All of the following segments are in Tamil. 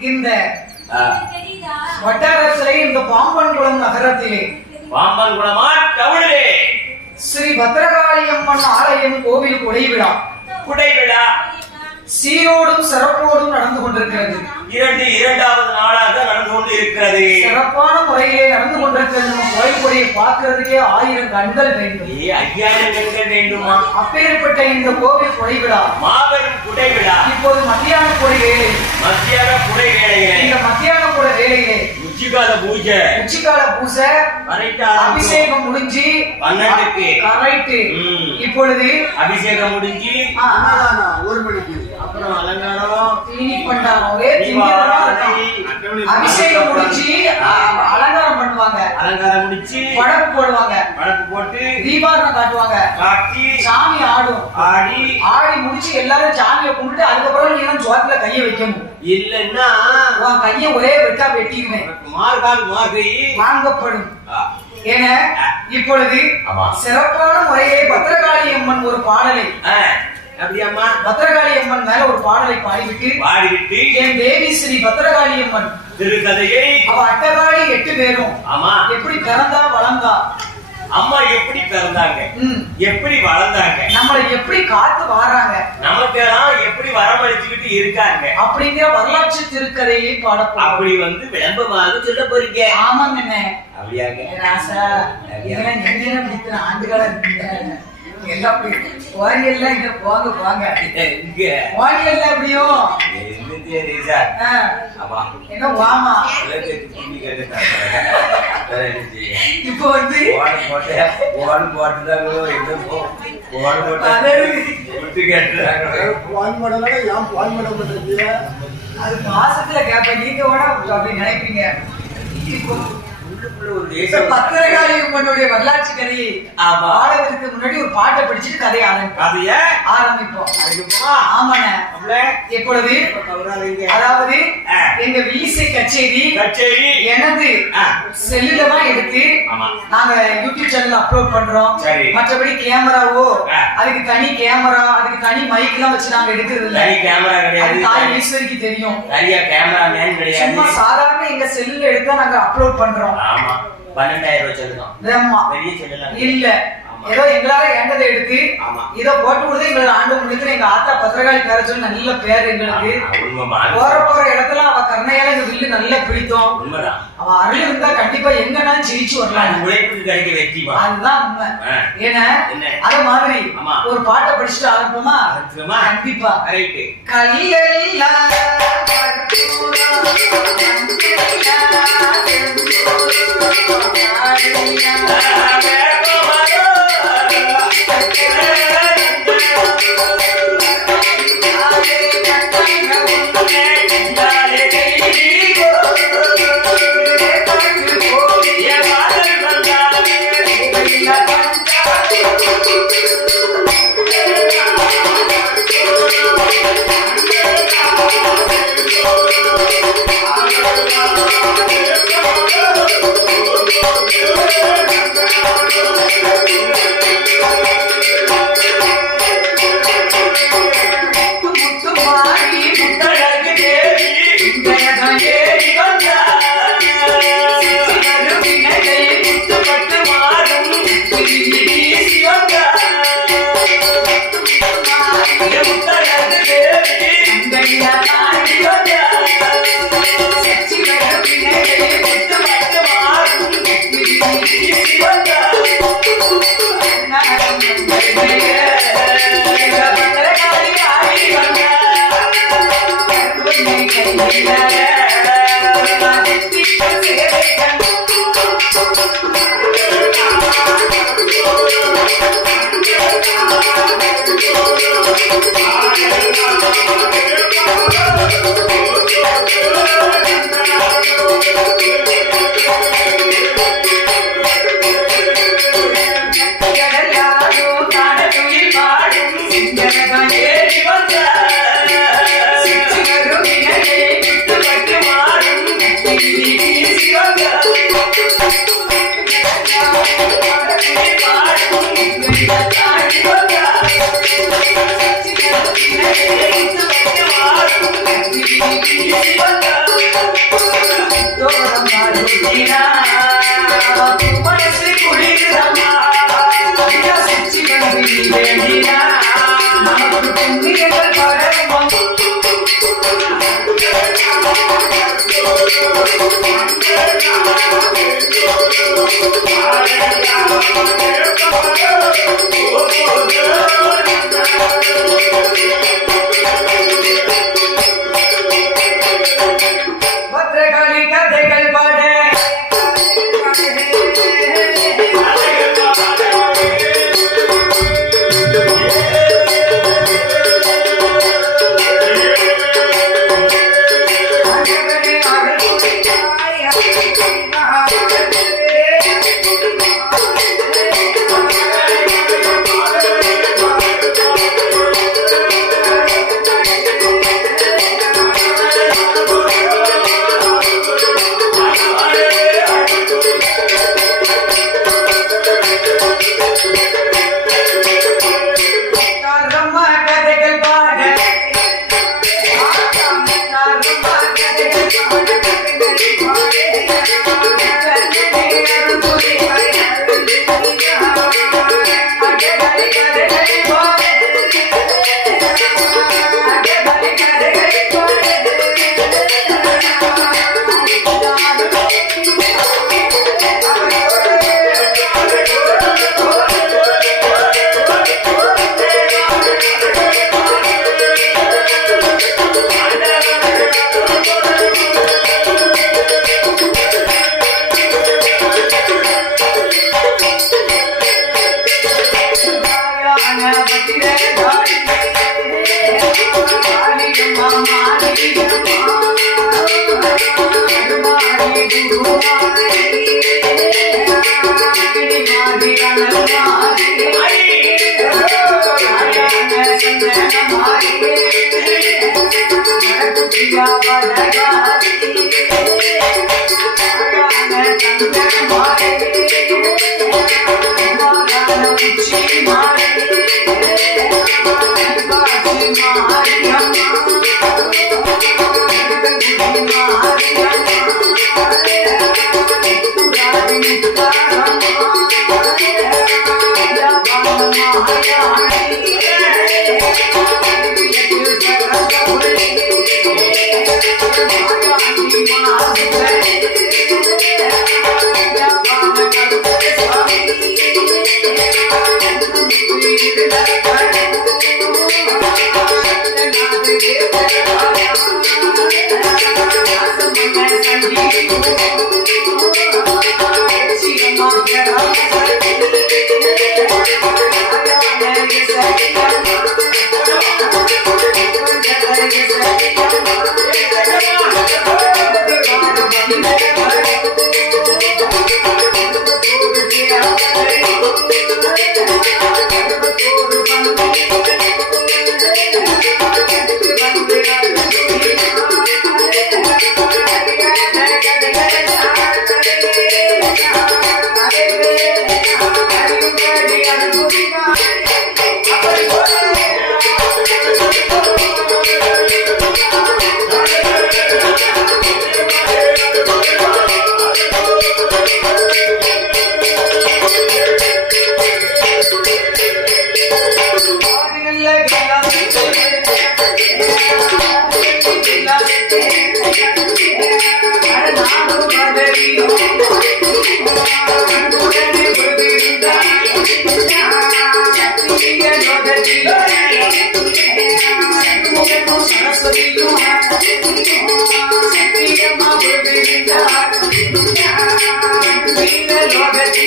இந்த. வட்டாரத்திலே இந்த பாம்பன்குளம் நகரத்திலே. பாம்பன் குணமா டவுனிலே. ஸ்ரீ பத்ரகாளி அம்மன் ஆலயம் கோவில் கொடை விழா குடை விழா சீரோடும் சிறப்போடும் நடந்து கொண்டிருக்கிறது. இரண்டு இரண்டாவது நாளாக நடந்து கொண்டு இருக்கிறது சிறப்பான முறையிலே நடந்து கொண்டிருக்கிறது. நம்ம கோயில் கொடியை பார்க்கிறதுக்கே ஆயிரம் கண்கள் வேண்டும். ஏ ஐயாயிரம் கண்கள் வேண்டுமா? அப்பேற்பட்ட இந்த கோவில் கொடை விழா மாபெரும் குடை விழா இப்போது மத்தியான கொடை வேலை. மத்தியான குடை வேலைகளை இந்த மத்தியான கொடை வேலையிலே உச்சிகால பூஜை. உச்சிக்கால பூசை கரெக்டா அபிஷேகம் முடிஞ்சு பன்னெண்டுக்கு. கரெக்ட். இப்பொழுது அபிஷேகம் முடிஞ்சு ஒரு மணிக்கு. அப்புறம் அலங்காரம். திங்கிறதா இருக்கும். அபிஷேகம் முடிஞ்சு அலங்காரம் பண்ணுவாங்க. அலங்காரம் முடிச்சு படப்பு போடுவாங்க. வழக்கு போட்டு தீபாரணம் காட்டுவாங்க. காட்டி சாமி ஆடும். ஆடி. ஆடி முடிச்சு எல்லாரும் சாமியை கும்பிட்டு அதுக்கப்புறம் நீ தான் சோத்துல கையை வைக்கணும். இல்லைன்னா கையை ஒரே வெட்டா வெட்டிக்குவேன் மார்கால் மார்கை வாங்கப்படும். என இப்பொழுது. சிறப்பான முறையிலே பத்திரகாளி அம்மன் ஒரு பாடலை. அப்படியாம்மா பத்திரகாளி அம்மன் மேல ஒரு பாடலை பாடிவிட்டு பாடிவிட்டு என் தேவி ஸ்ரீ பத்திரகாளி அம்மன். திருக்கதையை அவ அட்டகாளி எட்டு பேரும். ஆமா. எப்படி பிறந்தா வளர்ந்தா? அம்மா எப்படி பிறந்தாங்க? எப்படி வளர்ந்தாங்க? நம்மளை எப்படி காத்து வாராங்க? நமக்கெல்லாம் எப்படி வரவழைச்சுக்கிட்டு இருக்காங்க? அப்படிங்கிற வரலாற்று திருக்கதையை பாடப்போம் அப்படி வந்து விளம்பரமாக சொல்ல போறீங்க. ஆமாங்க. அப்படியாங்க. ராசா ஆண்டுகளா எல்லாம் இங்க போங்க போங்க. இங்க. ஆமா என்ன வாமா? இப்போ வந்து ஓடு போட்டு ஓடு போட்டுதாங்களோ என்னமோ ஓடு போட்டு அது- விட்டு ஏன் மடம் பண்றீங்க அது மாசத்துல கேப்ப நீங்க கூட அப்படி நினைப்பீங்க. இப்போ ஒரு பத்திரகாளி உங்களுடைய வரலாற்று கதையை ஆமா. பாடகருக்கு முன்னாடி ஒரு பாட்டை படிச்சுட்டு கதையை ஆரம்பிப்போம். கதைய? ஆரம்பிப்போம். போவா ஆமாண்ணே. கவராதீங்க அதாவது. எங்க விலிசை கச்சேரி கச்சேரி? எனது. செல்லுல தான் எடுத்து. நாங்க யூடியூப் சேனல் அப்லோட் பண்றோம். மற்றபடி கேமராவோ. அதுக்கு தனி கேமரா அதுக்கு தனி மைக் எல்லாம் வச்சு நாங்க எடுக்கிறது இல்ல. கேமரா கிடையாது. தாய் ஈஸ்வரிக்கு தெரியும். நிறைய கேமரா மேன் கிடையாது. சும்மா சாதாரண எங்க செல்லுல எடுத்தா நாங்க அப்லோட் பண்றோம். ஆமா. பன்னெண்டாயிரம் ரூபாய் சொல்லுதான் பெரிய செல்லலாம் இல்ல. ஏதோ எங்களால எங்கதை எடுத்து. இத போட்டு கொடுத்து எங்களோட ஆண்டு முன்னத்துல எங்க ஆத்தா பத்திரகாளி பேர சொல்லி நல்ல பேர் எங்களுக்கு. போற போற இடத்துல அவ கருணையால எங்க வில்லு நல்லா பிடித்தோம். அவ அருள் இருந்தா கண்டிப்பா எங்கனாலும் சிரிச்சு வரலாம். உழைப்புக்கு கிடைக்க வெற்றிமா அதுதான் உண்மை. ஏன்னா? அது மாதிரி ஆமா. ஒரு பாட்டை படிச்சுட்டு ஆரம்பிப்போமா? கண்டிப்பா. கரெக்ட் கல்லெல்லாம் Yeah. Thank you. Maria. ಮಾಡಿ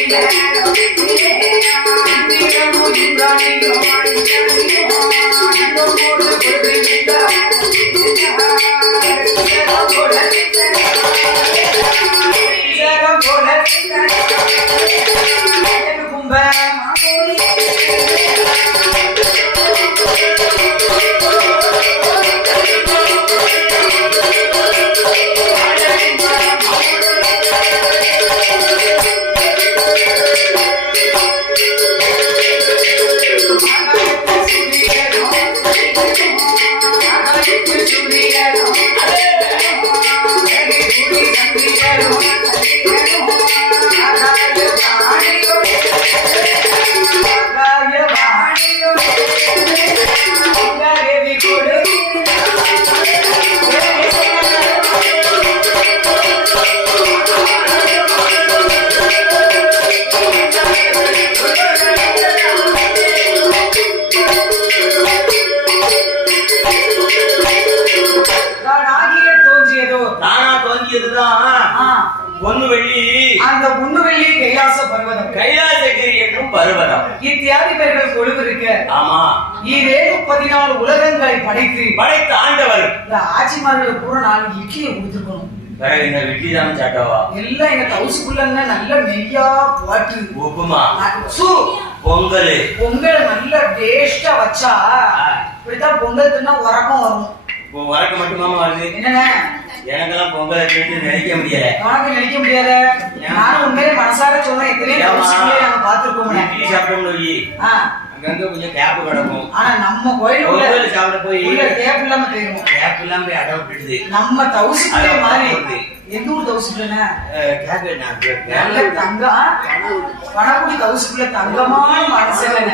இந்த ஆட்சிமார்களுக்கு பூரா நாலு இட்லியை கொடுத்துருக்கணும். இந்த வெட்டி தான் சாட்டவா எல்லாம் எங்க தவுசுக்குள்ளங்க நல்ல நெய்யா போட்டு. உப்புமா. சு. பொங்கல். பொங்கல் நல்ல டேஸ்டா வச்சா இப்படித்தான் பொங்கல் தின்னா உறக்கம் வரும். வழக்கு மட்டுமாமா வருது என்னங்க? எனக்கெல்லாம் பொங்கல் கேட்டு நினைக்க முடியல. உனக்கு நினைக்க முடியாத? நானும் உண்மையிலே மனசார சொல்றேன். எத்தனையோ நாங்க பார்த்திருக்கோம்ல. இட்லி ஆ, அங்கங்க கொஞ்சம் கேப்பு கிடக்கும். ஆனா நம்ம கோயில் பொங்கல் சாப்பிட போய் டேப் இல்லாம போயிருவோம். கேப் இல்லாம போய் அட விட்டுடுது நம்ம தவுசுக்குள்ளே மாறி வருது. எந்த ஊர் தவுசுக்குள்ளே கேப் கேப் தங்கம் வனக்குடி தவுசுக்குள்ள தங்கமான மனசுலங்க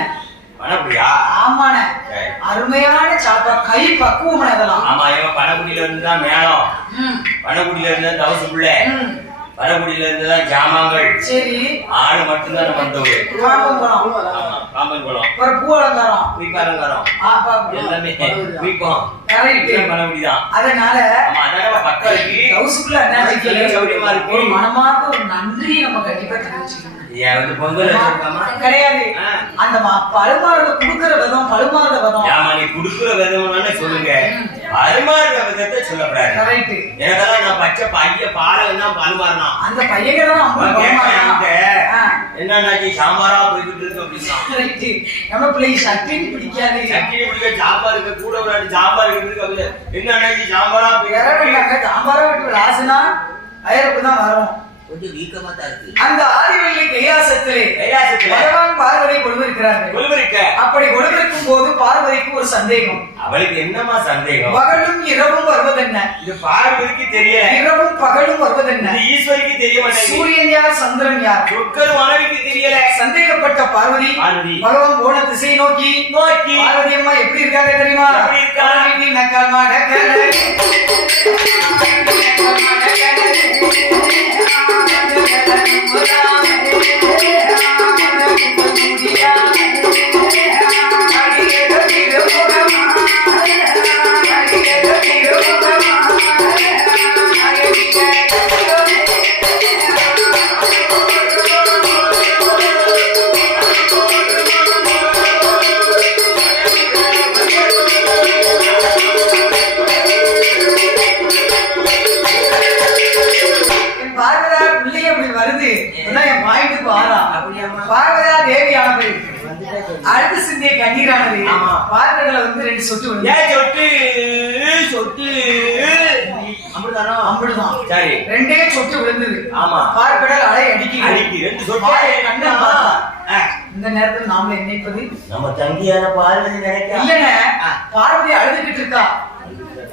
பணப்படியா ஆமான சரி. அருமையான சாப்பாடு கை பக்குவம் அதெல்லாம் ஆமா இவன் பணக்குடியில இருந்து தான் மேளம் பணக்குடியில இருந்து தான் தவசு பிள்ளை ம். பணக்குடியில இருந்து தான் ஜாமான்கள் சரி. ஆடு மட்டும்தான் நம்ம வந்தவர் குழம்பம் குளம் ஒரு பூ அலங்காரம் குயிக்காரங்காரம் ஆப்பா எல்லாமே குயிப்போம் கரெக்ட் பணக்குடி தான் அதனால ஆமா அதான் பக்கம் இருக்கு தவுசுக்குள்ள என்ன சௌகரியமா இருக்கு. ஒரு மனமார்ந்த ஒரு நன்றி நம்ம கண்டிப்பா தெரிவிச்சுக்கணும். கிடையாது. அந்த பழுமாறுத குடுக்கிற விதம் பழுமாறுத விதம். நீ குடுக்குற விதம்னு சொல்லுங்க. பரிமாறுற விதத்தை சொல்லக்கூடாது கரெக்ட் எனக்கெல்லாம் நான் பச்சை பைய பாலை தான் பரிமாறினான் அந்த. ஆ. என்னன்னாச்சு சாம்பாரா போய்கிட்டு இருக்கு? அப்படின்னா. நம்ம பிள்ளைங்க சட்னி பிடிக்காது. சட்னி பிடிக்க சாம்பார் இருக்கு கூட நாள் சாம்பார் இருக்கு அப்படி என்னன்னாச்சு சாம்பாரா போய் சாம்பாரை விட்டு ராசுனா அயரப்பு தான் வரும். கொஞ்சம் வீக்கமா தான் இருக்கு. அந்த ஆதிவள்ளி கைலாசத்திலே கைலாசத்துல. பகவான் பார்வதி கொழுவிருக்கிறார்கள் கொலுவரிக்க அப்படி கொழுவிருக்கும் போது பார்வதிக்கு ஒரு சந்தேகம். அவளுக்கு என்னமா சந்தேகம்? பகலும் இரவும் வருவதென்ன? இது பார்வதிக்கு தெரியல. இரவும் பகலும் வருவதென்ன? இது ஈஸ்வரிக்கு தெரிய மாட்டேங்குது சூரியன் யார் சந்திரன் யார்? சொற்கள் மனைவிக்கு தெரியல. சந்தேகப்பட்ட பார்வதி. பகவான் போன திசை நோக்கி நோக்கி. பார்வதி அம்மா எப்படி இருக்காங்க தெரியுமா? எப்படி இருக்கா? நீ நக்கால் மாடக்கடை. என் ரெண்டு சொட்டு விழுந்து ஏன் சொட்டு சொட்டு. அமிர்தானா சரி. ரெண்டே சொட்டு விழுந்தது. ஆமா. பார்க்கடல் அலை அடிக்கி அடிக்கி ரெண்டு சொட்டு வாயை கண்ணன் பார்த்தா. ஆ. இந்த நேரத்தில் நாம நினைப்பது நம்ம தங்கியான பார்வதி நினைக்க. இல்லைன்னு பார்வதி அழுதுகிட்டு இருக்கா.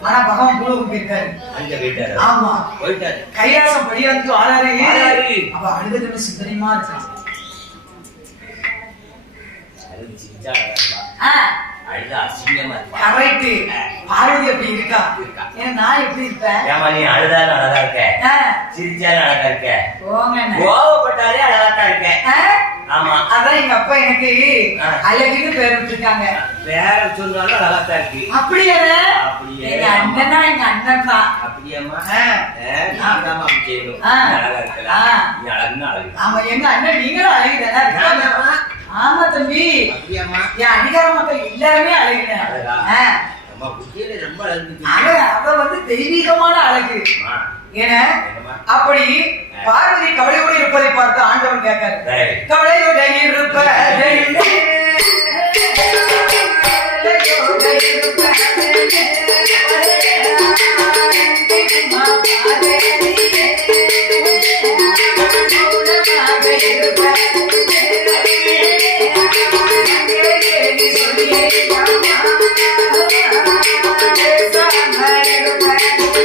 ஆனா பகவான் பூலோகம் போயிருக்காரு. அங்க போயிட்டாரு. ஆமா. போயிட்டாரு. கைலாசம் படியாந்து ஆறாரு. ஆறாரு. அப்ப அழுதுகிட்டு சிந்தனையுமா இருக்கா அது. ஆ. அழுது அசிங்கமா. கரெக்ட் பார்வதி அப்படி இருக்கா. ஏன்னா நான் எப்படி இருப்பேன்? ஏம்மா நீ அழுதாலும் அழகா இருக்க? ஆ, சிரிச்சாலும் அழகா இருக்க. கோவப்பட்டாலே அழகா தான் இருக்க ஆமா. அதான் எங்க அப்பா எனக்கு. அழகுன்னு பேர் விட்டுருக்காங்க. வேற சொன்னாலும் அழகா தான் இருக்கு. அப்படியே. எங்க அண்ணனா எங்க அண்ணன் தான். அப்படியாம்மா. ஆ. நீ தான் அப்படி செய்யணும். ஆ. நீ அழகா இருக்கலாம். நீ அழகுன்னு அழகு. ஆமா எங்க அண்ணன் நீங்களும் இருக்காங்க ஆமாம்மா. ஆமா தம்பி. என் அதிகார மக்கள் எல்லாருமே அழகுதான் அழகா? ஆ. நம்ம புத்தியில ரொம்ப அழகு அவ வந்து தெய்வீகமான அழகு. என? அப்படி பார்வதி கவலையோடு இருப்பதை பார்த்து ஆண்டவன் கேட்காரு. கவலையோடு இருப்பதை.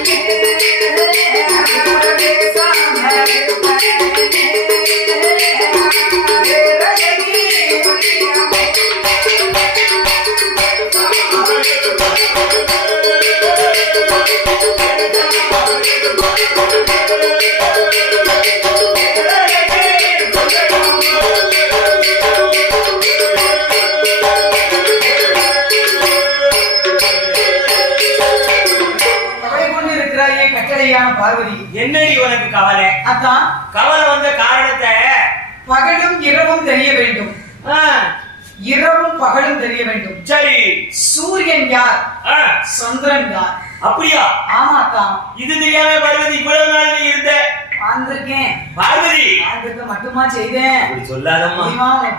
கவலை அதான் கவலை வந்த காரணத்தை பகலும் இரவும் தெரிய வேண்டும். இரவும் பகலும் தெரிய வேண்டும். சரி. சூரியன் யார்? சந்திரன் யார்? அப்படியா? ஆமாத்தான். இது தெரியாம பார்வதி இவ்வளவு நாள் நீ இருந்த? வந்திருக்கேன் பார்வதி வாழ்ந்துட்டு மட்டுமா செய்தேன். அப்படி சொல்லாதம்மா.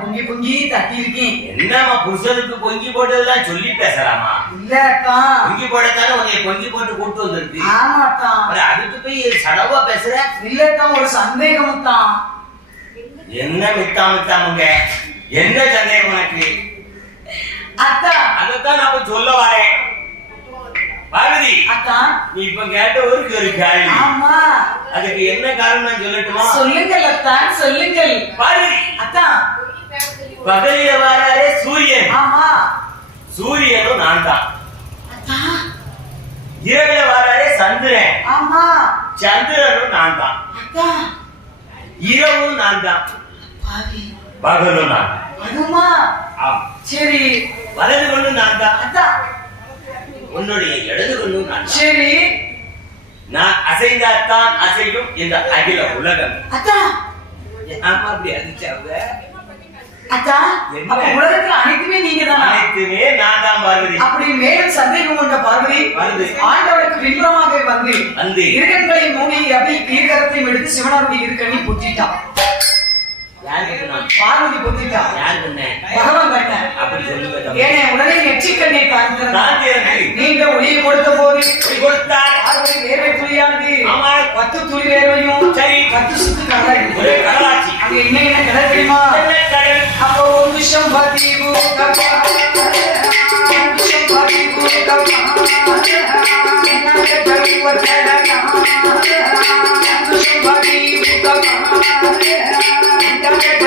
பொங்கி பொங்கி தட்டி இருக்கேன் என்னம்மா புருஷனுக்கு பொங்கி போட்டதெல்லாம் சொல்லி பேசலாமா? இல்லத்தான் பொங்கி போடத்தானே உன்னை பொங்கி போட்டு கூட்டு வந்திருக்கு. அப்புறம் அதுக்கு போய் சடவா பேசுற? இல்லத்தான் ஒரு சந்தேகம் தான் என்ன மித்தா மித்தாமுங்க என்ன சந்தேகம் உனக்கு? அத்தா அதைத்தான் நான் சொல்ல வரேன். பார்வதி அத்தா நீ இப்ப கேட்ட ஒரு ஒரு கேள்வி. ஆமா. அதுக்கு என்ன காரணம் சொல்லட்டுமா? சொல்லுங்கள் அத்தான் சொல்லுங்கள். பார்வதி அத்தா பகலில வராரே சூரியன். ஆமா. சூரியனும் நான் தான் இரவுல வராரே சந்திரன். ஆமா. சந்திரனும் நான் தான் இரவும் நான் தான் பகலும் நான். அதுமா. சரி. வலது கொண்டும் நான் தான் அத்தா உன்னுடைய இடது கொண்டும் நான் தான். சரி. நான் அசைந்தாத்தான் அசையும் இந்த அகில உலகம். அத்தா. ஆமா அப்படி அதிர்ச்சாங்க அத்தா என்ன? அப்ப உலகத்துல அனைத்துமே நீங்க தானா அனைத்துமே நான் தான் பார்வதி. அப்படி மேலும் சந்தேகம் கொண்ட பார்வதி வருது. ஆண்டவருக்கு பின்புறமாக வந்து வந்து. இருக்கண்களை மூடி அப்படி ஈர்க்கரத்தையும் எடுத்து சிவனாருடைய இருக்கணி கட்டணும் பார்வதி பொத்திட்டா? யார் கண்ண பகவான் கண்ண அப்படி தம்பி. ஏனே உடனே நெற்றிக்கண்ணை காண்கிறார் காந்தியடிகள் நீங்க ஒளியை கொடுத்த போது கொடுத்தார். பார்வதி வேர்வை துளியானது. ஆமா. பத்து துளி வேர்வையும் சரி. பத்து சுத்து கடல் ஒரே கடலாட்சி அங்க என்ன என்ன கடல் தெரியுமா? கடல் அப்போ ஒரு விஷம் பதிவு கப்பா Gracias.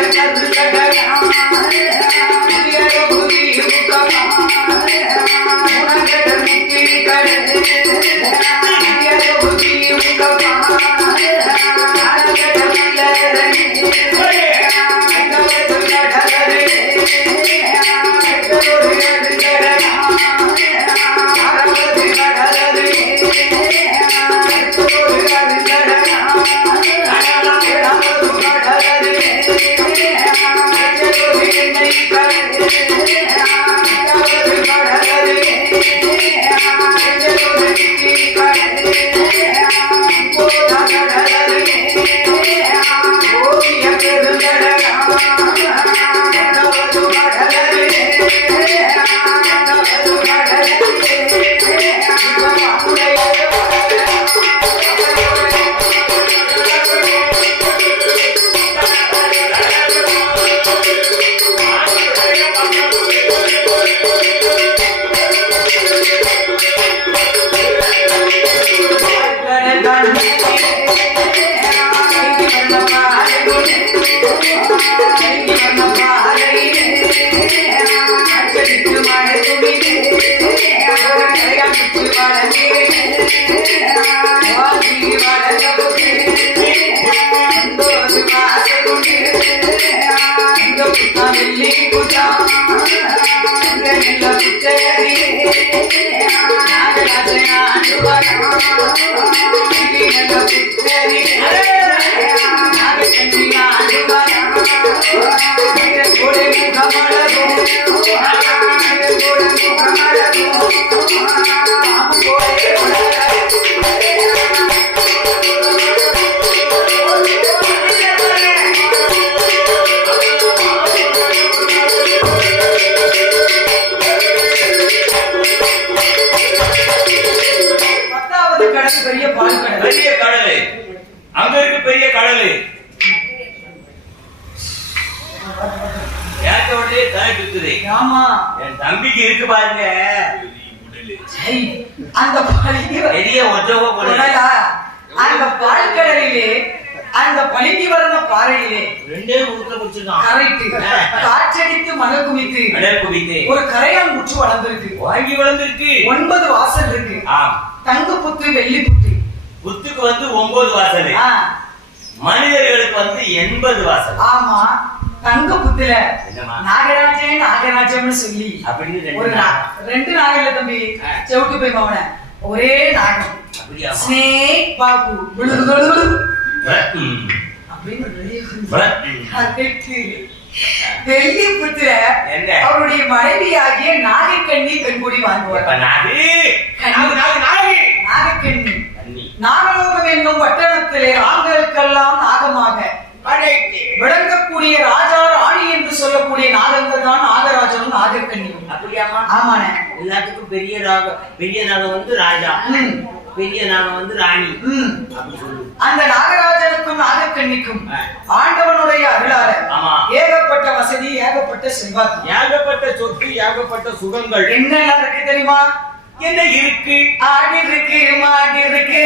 குவித்து ஒரு கரையான் முற்று வளர்ந்திருக்கு. வாங்கி வளர்ந்துருக்கு. ஒன்பது வாசல் இருக்கு. தங்க புத்து வெள்ளி புத்து. புத்துக்கு வந்து ஒன்பது வாசல். மனிதர்களுக்கு வந்து எண்பது வாசல். ஆமா. தங்க புத்துல? நாகராஜே நாகராஜம்னு சொல்லி. அப்படின்னு ரெண்டு ஒரு நா- ரெண்டு நாகல்ல தம்பி. செவுட்டு போய் மவன. ஒரே நாகம். ஸ்னேக் பாபு. அப்படின்னு அவருடைய மனைவியாகிய நாகக்கண்ணி பெண்குடி நாகு? நாகக்கண்ணி. நாகலோகம் என்னும் பட்டணத்திலே ஆண்களுக்கெல்லாம் நாகமாக. விளங்கக்கூடிய ராஜா ராணி என்று சொல்லக்கூடிய நாகங்கள் தான் நாகராஜனும் நாகக்கண்ணியும். அப்படியாமா ஆமாண்ணே. எல்லாத்துக்கும் பெரிய நாகம் பெரிய நாகம் வந்து ராஜா. பெரிய நாகம் வந்து ராணி. அந்த நாகராஜனுக்கும் நாகக்கண்ணிக்கும். ஆண்டவனுடைய அருளால ஆமா. ஏகப்பட்ட வசதி ஏகப்பட்ட செல்வாக்கு ஏகப்பட்ட சொத்து ஏகப்பட்ட சுகங்கள். என்னெல்லாம் இருக்கு தெரியுமா? என்ன இருக்கு? ஆடி இருக்கு மாடி இருக்கு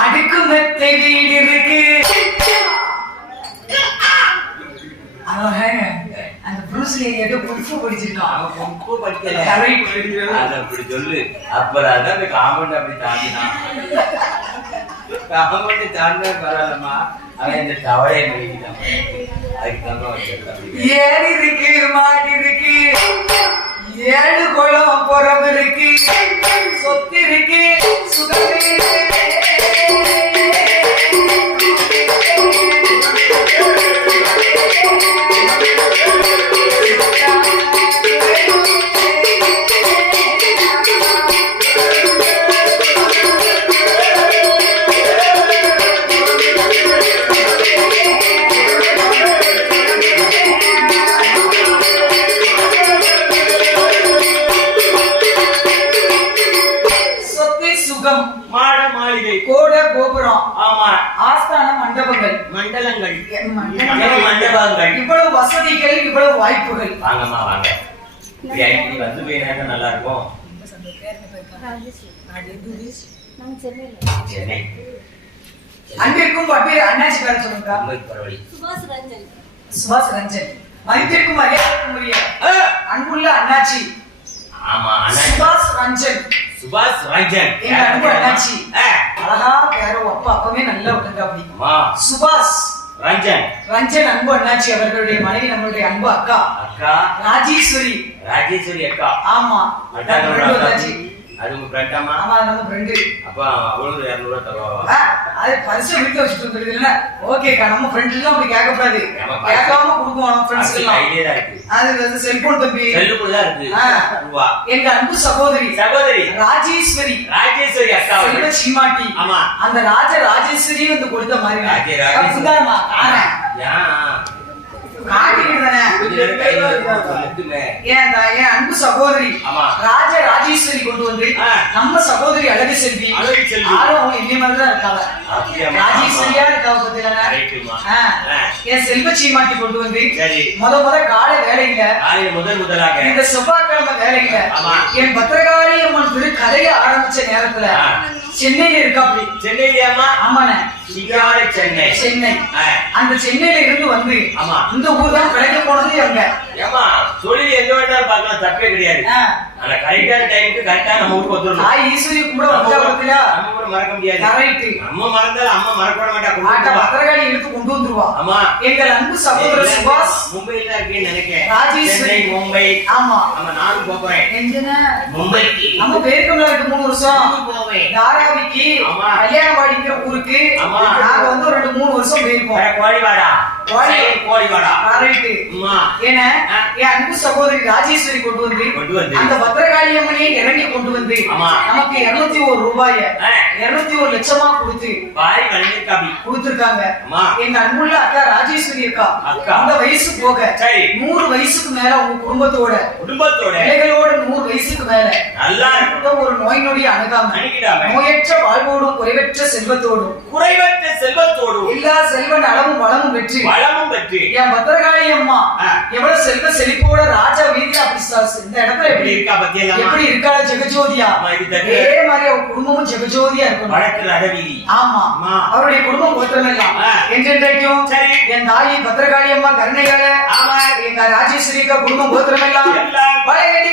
அடுக்கு மெத்தை வீடு இருக்கு. அவன் அந்த புருஸ்லி ஏதோ புதுசு படிச்சிருக்கான் அவன் ரொம்ப படிக்கல Correct. அத அப்படி சொல்லு அப்புறம் அதான் அந்த காம்பவுண்ட் அப்படி தாண்டினான் காம்பவுண்ட் தாண்டினா பரவாயில்லம்மா அவன் இந்த தவளையை மடிக்கிட்டான் அதுக்கு தான் வச்சிருக்கான் ஏரி இருக்கு மாடி இருக்கு ஏழு குளம் புறம் இருக்கு சொத்து இருக்கு சுகம் அண்ணாச்சி சுபாஷ் ரஞ்சன். சுபாஷ் ரஞ்சன். மரியாதைக்கும் உரிய அன்புள்ள அண்ணாச்சி. ஆமா சுபாஷ் ரஞ்சன். சுபாஷ் ரஞ்சன். எங்க அன்பு அண்ணாச்சி. அழகா பேரோ அப்பா அப்பவே நல்லா விட்டுங்க அப்படி சுபாஷ் ரஞ்சன். ரஞ்சன் அன்பு அண்ணாச்சி அவர்களுடைய மனைவி நம்மளுடைய அன்பு அக்கா. அக்கா. ராஜேஸ்வரி. ராஜேஸ்வரி அக்கா. ஆமா. வந்தாச்சு. அது உங்க ஃப்ரெண்டாமா ஆமா நம்ம ஃப்ரெண்டு அப்ப அவளும் இரநூறுவா தருவா அது பரிசு வீட்டுல வச்சுட்டு வந்துருது இல்ல ஓகேக்கா நம்ம ஃப்ரெண்ட் எல்லாம் அப்படி கேட்கக்கூடாது. கேட்காம கொடுக்குவோம் நம்ம ஃப்ரெண்ட்ஸ் எல்லாம். தான் இருக்கு. அது வந்து செல்போன் தம்பி. செல்லுக்குள்ள தான் இருக்கு. ரூபா. எங்க அன்பு சகோதரி. சகோதரி. ராஜேஸ்வரி. ராஜேஸ்வரி அக்கா. சீமாட்டி ஆமா. அந்த ராஜ ராஜேஸ்வரி வந்து கொடுத்த மாதிரி ராஜே ராஜேஸ்வரி. அப்படிதான்மா, தாரேன். ஏன்? காட்டிக்கிட்டு தானே. ஏன் என் அன்பு சகோதரி? ஆமா. ராஜ ராஜேஸ்வரி கொண்டு வந்து. நம்ம சகோதரி அழகு செல்வி அழகு செல்வி. ஆளும் அவங்க என்னைய மாதிரி தான் இருக்காங்க? ராஜேஸ்வரியா இருக்காங்க. ஆ. என் செல்வ சீமாட்டி கொண்டு வந்து முத முத காலை காலையில முதல் முதலாக இந்த செவ்வாய்க்கிழமை ஆமா. என் பத்திரகாளி அம்மன் திரு கதைய ஆரம்பிச்ச நேரத்துல. சென்னையில இருக்கா அப்படி சென்னையிலயாமா ஆமாண்ணே சிங்கார சென்னை. சென்னை. அந்த சென்னையில இருந்து வந்து ஆமா. இந்த ஊர் தான் கிடைக்க போனது அங்க. ஏமா தொழில் எங்க பார்க்கலாம் தப்பே கிடையாது. ஆனா கரெக்டான டைமுக்கு கரெக்டா நம்ம ஊருக்கு வந்துடணும். தாய் ஈஸ்வரி நம்ம வந்தா பத்தியா? நம்ம ஊரை மறக்க முடியாது. கரெக்ட் நம்ம மறந்தாலும் அம்மா மறக்க மாட்டா கொண்டு. பத்திரகாளி எடுத்து கொண்டு வந்துருவா. ஆமா. எங்கள் அன்பு சகோதரர் சுபாஷ். மும்பைல இருக்கேன்னு நினைக்கிறேன். ராஜேஸ்வரி. மும்பை. ஆமா. ஆமா நானும் போறேன் மும்பைக்கு. நம்ம பேருக்குள்ள இருக்கு மூணு வருஷம். போவேன் தாராவிக்கு ஆமா. ஆமா. நாங்க வந்து ஒரு ரெண்டு மூணு வருஷம் போயிருக்கோம் வர கோழிவாடா சகோதரி ராஜேஸ்வரி கொண்டு வந்து. அந்த பத்திரகாளி அம்மனையே இறங்கி கொண்டு வந்து. நமக்கு இருநூத்தி ஒரு ரூபாய. இருநூத்தி ஒரு லட்சமா கொடுத்து கொடுத்திருக்காங்க. எங்க அன்புள்ள அக்கா ராஜேஸ்வரி அக்கா. அந்த வயசு போக. நூறு வயசுக்கு மேல உங்க குடும்பத்தோட குடும்பத்தோட பிள்ளைகளோட நூறு வயசுக்கு மேல நல்லா ஒரு நோய் நொடி அணுகாம. நோயற்ற வாழ்வோடும் குறைவற்ற செல்வத்தோடும் குறைவற்ற செல்வத்தோடு எல்லா செல்வ நலமும் வளமும் பெற்று வளமும் பெற்று என் பத்திரகாளி அம்மா. எவ்வளவு செல்வ செழிப்போட ராஜா வீதியில அப்படி இந்த இடத்துல எப்படி இருக்கா பத்தியெல்லாம் எப்படி இருக்கா ஜெகஜோதியா இது மாதிரி அவங்க குடும்பமும் ஜெகஜோதியா இருக்கணும் வடக்கு அடவீதி ஆமா. அவருடைய குடும்பம் கோத்திரமெல்லாம் ஆ. என்றென்றைக்கும் சரி. என் தாயி பத்திரகாளி அம்மா கருணையால ஆமா. எங்க ராஜேஸ்வரி அக்கா குடும்பம் கோத்திரமெல்லாம் எல்லாம். வளையடி